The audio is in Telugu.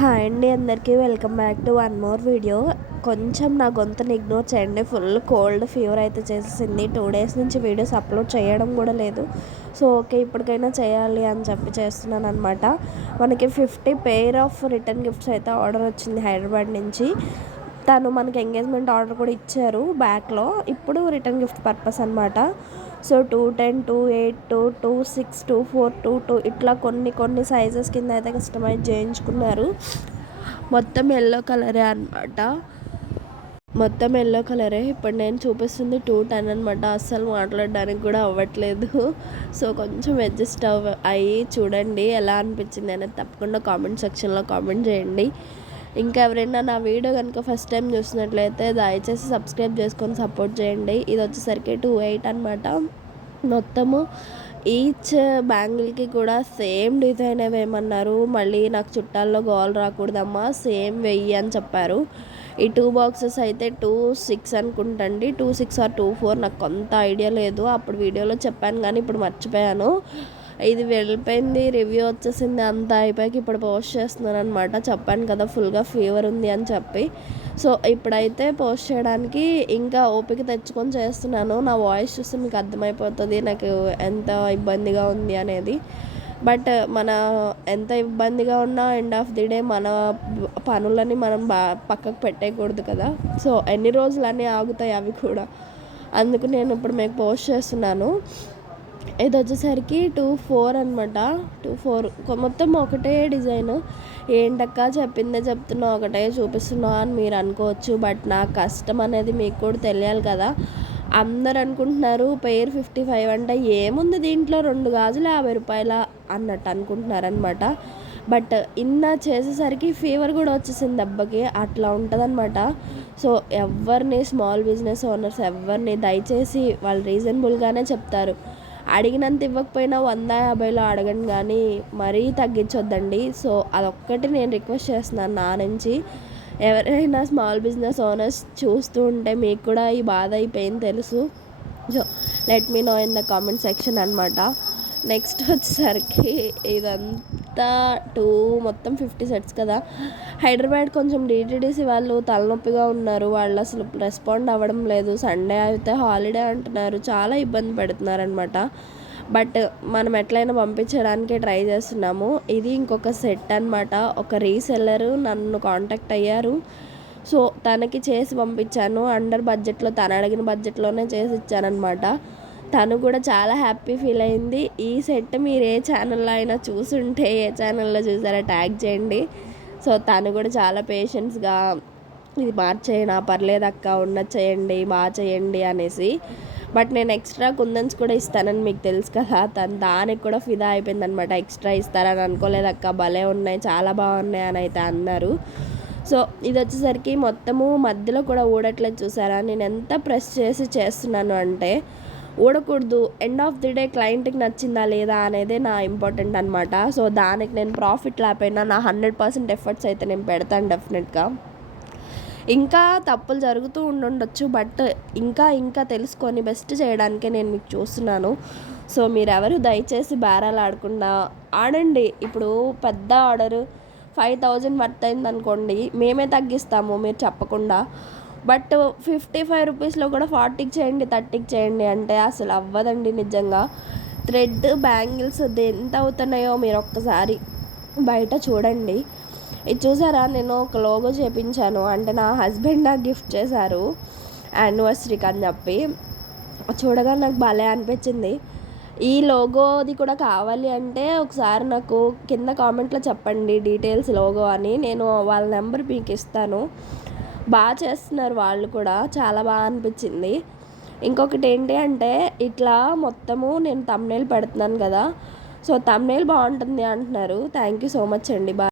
హాయ్ అండి, అందరికీ welcome back to one more video. కొంచెం నా గొంతుని ఇగ్నోర్ చేయండి. ఫుల్ కోల్డ్ ఫీవర్ అయితే చేసేసింది. 2 డేస్ నుంచి వీడియోస్ అప్లోడ్ చేయడం కూడా లేదు. సో ఓకే, ఇప్పటికైనా చేయాలి అని చెప్పి చేస్తున్నాను అనమాట. మనకి 50 పెయిర్ ఆఫ్ రిటర్న్ గిఫ్ట్స్ అయితే ఆర్డర్ వచ్చింది హైదరాబాద్ నుంచి. తను మనకి ఎంగేజ్మెంట్ ఆర్డర్ కూడా ఇచ్చారు బ్యాక్లో. ఇప్పుడు రిటర్న్ గిఫ్ట్ పర్పస్ అనమాట. సో 210, 2.8, 2.6, 2.4, 2.2 ఇట్లా కొన్ని సైజెస్ కింద అయితే కస్టమైజ్ చేయించుకున్నారు. మొత్తం ఎల్లో కలరే అనమాట. మొత్తం ఎల్లో కలరే. ఇప్పుడు నేను చూపిస్తుంది 210 అనమాట. అస్సలు మాట్లాడడానికి కూడా అవ్వట్లేదు. సో కొంచెం అడ్జస్ట్ అయ్యి చూడండి ఎలా అనిపించింది అనేది తప్పకుండా కామెంట్ సెక్షన్లో కామెంట్ చేయండి. ఇంకా ఎవరైనా నా వీడియో కనుక ఫస్ట్ టైం చూసినట్లయితే దయచేసి సబ్స్క్రైబ్ చేసుకొని సపోర్ట్ చేయండి. ఇది వచ్చేసరికి 2.8 అనమాట. మొత్తము ఈచ్ బ్యాంగిల్కి కూడా సేమ్ డిజైన్ వేయమన్నారు. మళ్ళీ నాకు చుట్టాల్లో గోల్ రాకూడదమ్మా, సేమ్ వెయ్యి అని చెప్పారు. ఈ 2 బాక్సెస్ అయితే 2.6 అనుకుంటండి. 2.6 ఆర్ 2.4 నాకు కొంత ఐడియా లేదు. అప్పుడు వీడియోలో చెప్పాను కానీ ఇప్పుడు మర్చిపోయాను. ఇది వెళ్ళిపోయింది, రివ్యూ వచ్చేసింది, అంతా అయిపోయాక ఇప్పుడు పోస్ట్ చేస్తున్నాను అనమాట. చెప్పాను కదా ఫుల్గా ఫీవర్ ఉంది అని చెప్పి. సో ఇప్పుడైతే పోస్ట్ చేయడానికి ఇంకా ఓపిక తెచ్చుకొని చేస్తున్నాను. నా వాయిస్ చూస్తే మీకు అర్థమైపోతుంది నాకు ఎంత ఇబ్బందిగా ఉంది అనేది. బట్ మన ఎంత ఇబ్బందిగా ఉన్నా ఎండ్ ఆఫ్ ది డే మన పనులని మనం పక్కకు పెట్టేయకూడదు కదా. సో ఎన్ని రోజులని ఆగుతాయి అవి కూడా. అందుకు నేను ఇప్పుడు మీకు పోస్ట్ చేస్తున్నాను. ఇది వచ్చేసరికి 2.4 అనమాట. 2.4 మొత్తం ఒకటే డిజైన్. ఏంటక్క చెప్పిందే చెప్తున్నా, ఒకటే చూపిస్తున్నా అని మీరు అనుకోవచ్చు. బట్ నా కష్టం అనేది మీకు కూడా తెలియాలి కదా. అందరు అనుకుంటున్నారు పెయిర్ 55 అంటే ఏముంది దీంట్లో 2 గాజులు 50 రూపాయల అన్నట్టు అనుకుంటున్నారనమాట. బట్ ఇన్న చేసేసరికి ఫీవర్ కూడా వచ్చేసింది దెబ్బకి. అట్లా ఉంటుందన్నమాట. సో ఎవరిని స్మాల్ బిజినెస్ ఓనర్స్ ఎవరిని దయచేసి వాళ్ళు రీజనబుల్గానే చెప్తారు. అడిగినంత ఇవ్వకపోయినా 150లో అడగండి కానీ మరీ తగ్గించొద్దండి. సో అదొక్కటి నేను రిక్వెస్ట్ చేస్తున్నాను నా నుంచి. ఎవరైనా స్మాల్ బిజినెస్ ఓనర్స్ చూస్తూ ఉంటే మీకు కూడా ఈ బాధ ఈ పెయిన్ తెలుసు. So let me know in the comment section అనమాట. నెక్స్ట్ వచ్చేసరికి ఇదంతా మొత్తం 50 సెట్స్ కదా. హైదరాబాద్ కొంచెం డిటీడీసీ వాళ్ళు తలనొప్పిగా ఉన్నారు. వాళ్ళు అసలు రెస్పాండ్ అవ్వడం లేదు. సండే అయితే హాలిడే అంటున్నారు. చాలా ఇబ్బంది పెడుతున్నారు అనమాట. బట్ మనం ఎట్లయినా పంపించడానికే ట్రై చేస్తున్నాము. ఇది ఇంకొక సెట్ అనమాట. ఒక రీసెల్లరు నన్ను కాంటాక్ట్ అయ్యారు. సో తనకి చేసి పంపించాను. అండర్ బడ్జెట్లో, తను అడిగిన బడ్జెట్లోనే చేసి ఇచ్చానమాట. తను కూడా చాలా హ్యాపీ ఫీల్ అయింది. ఈ సెట్ మీరు ఏ ఛానల్లో అయినా చూసుంటే, ఏ ఛానల్లో చూసారో ట్యాగ్ చేయండి. సో తను కూడా చాలా పేషెన్స్గా ఇది మార్చేయనా పర్లేదక్క, ఉన్నది చేయండి, బాగా చేయండి అనేసి. బట్ నేను ఎక్స్ట్రా కుందన్స్ కూడా ఇస్తానని మీకు తెలుసు కదా. తను దానికి కూడా ఫిదా అయిపోయింది అనమాట. ఎక్స్ట్రా ఇస్తారని అనుకోలేదక్క, భలే ఉన్నాయి, చాలా బాగున్నాయి అని అయితే అన్నారు. సో ఇది వచ్చేసరికి మొత్తము మధ్యలో కూడా ఊడట్లేదు చూసారా. నేను ఎంత ప్రెస్ చేసి చేస్తున్నాను అంటే ఊడకూడదు. ఎండ్ ఆఫ్ ది డే క్లయింట్కి నచ్చిందా లేదా అనేది నా ఇంపార్టెంట్ అనమాట. సో దానికి నేను ప్రాఫిట్ లేకపోయినా నా 100% ఎఫర్ట్స్ అయితే నేను పెడతాను డెఫినెట్గా. ఇంకా తప్పులు జరుగుతూ ఉండొచ్చు, బట్ ఇంకా తెలుసుకొని బెస్ట్ చేయడానికే నేను మీకు చూస్తున్నాను. సో మీరెవరు దయచేసి బేరాలు ఆడకుండా ఆడండి. ఇప్పుడు పెద్ద ఆర్డరు 5,000 వర్త్ అయింది అనుకోండి, మేమే తగ్గిస్తాము మీరు చెప్పకుండా. బట్ 55 రూపీస్లో కూడా 40కి చేయండి, 30కి చేయండి అంటే అసలు అవ్వదండి నిజంగా. థ్రెడ్ బ్యాంగిల్స్ ఎంత అవుతున్నాయో మీరు ఒక్కసారి బయట చూడండి. ఇది చూసారా, నేను ఒక లోగో చేపించాను. అంటే నా హస్బెండ్ నాకు గిఫ్ట్ చేశారు యానివర్సరీకి అని చెప్పి. చూడగా నాకు భలే అనిపించింది. ఈ లోగోది కూడా కావాలి అంటే ఒకసారి నాకు కింద కామెంట్లో చెప్పండి డీటెయిల్స్ లోగో అని. నేను వాళ్ళ నెంబర్ మీకు ఇస్తాను. బాగా చేస్తున్నారు వాళ్ళు కూడా, చాలా బాగా అనిపించింది. ఇంకొకటి ఏంటి అంటే ఇట్లా మొత్తము నేను థంబ్నెయిల్ పెడుతున్నాను కదా. సో థంబ్నెయిల్ బాగుంటుంది అంటున్నారు. థ్యాంక్ యూ సో మచ్ అండి. బాయ్.